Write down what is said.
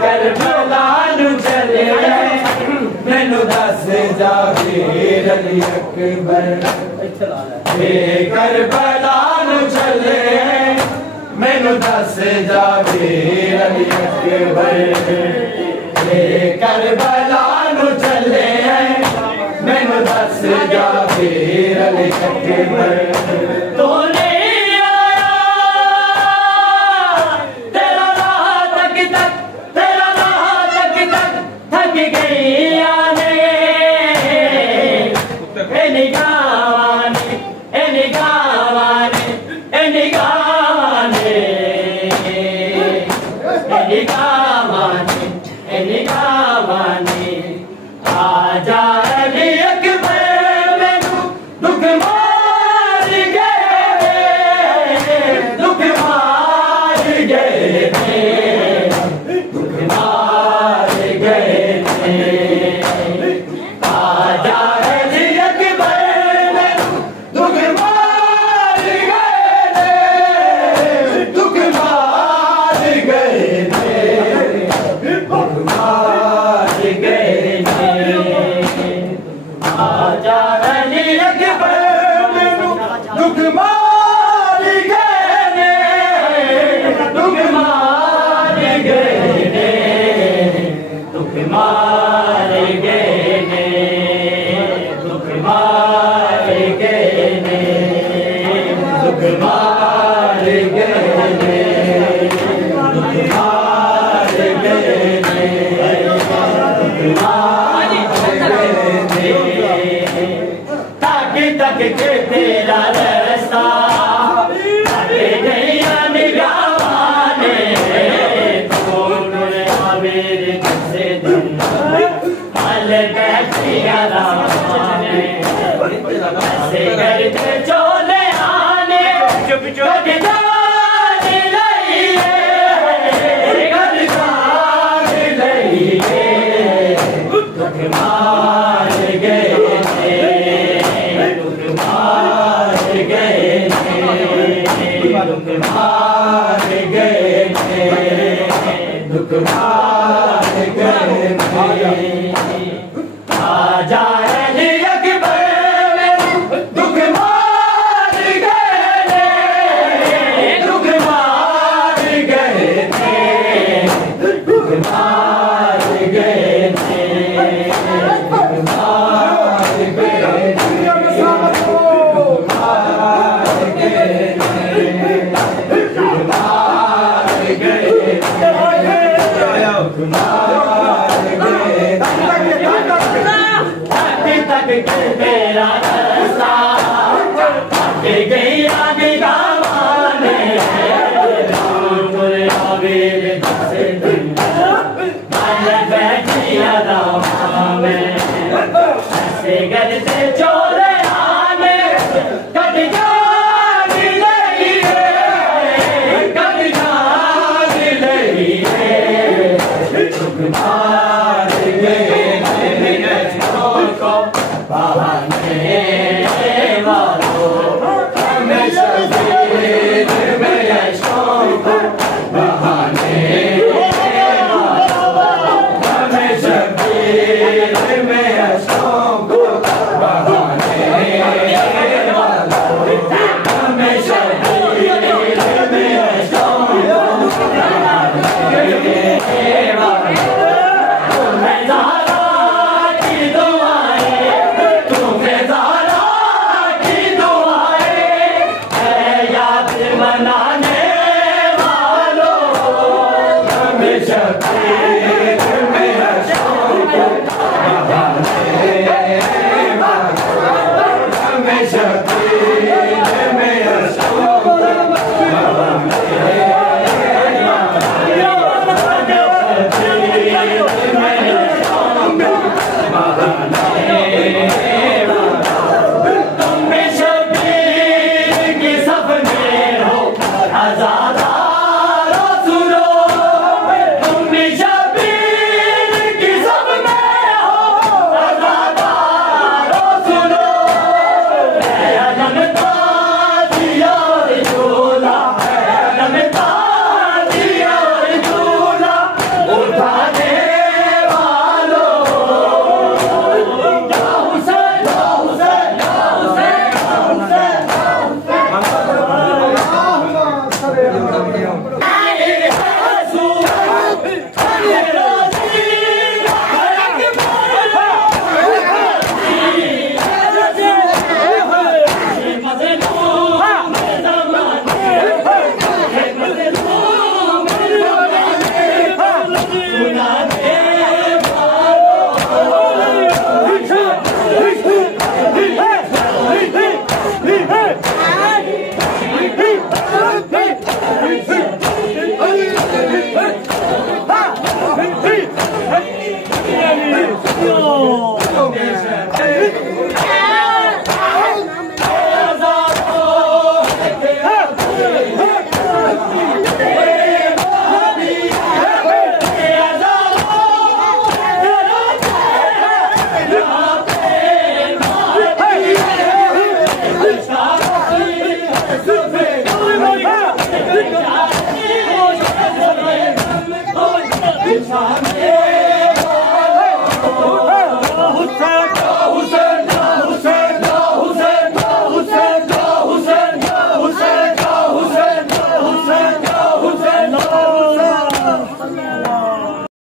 Karbala नू चले मैनू दस जावेर अली अकबर करबला नू चले मैनू दस जावेर अली अकबर करबला नू चले मैनू दस जावेर अली अकबर आजा अली अकबर मैनू दुख मार गए दुख मार गए दुख मार गए आजा अली अकबर मैनू दुख मार गए दुख मार गए दुख मार गए आजा अली अकबर मैनू दुख मार गए दुख मार गए दुख मार गए दुख मार गए दुख मार गए दुख मार गए तक के तेरा रास्ता गैया निगावाने मेरे से हल बैठिया रामाने ऐसे करते चोले आने चुप चुप जाने लइए घर जाने लइए दुख मार गए दुख मार गए दुख मार गए आजा अली अकबर मैनू दुख मार गए दुख मार गए दुख मार गए दुख मार तक मेरा रास्ता गैया निगावाने बैठिया ऐसे करते चोरे आने कद जान लइए कद जान लइए दुख मार गए बहाने वालों हमें शबीर में शौक बहाने वालों हमें शबीर में शौक बहाने वालों हमें शबीर में शौक बहाने वालों मनाने वालों हमें शबीर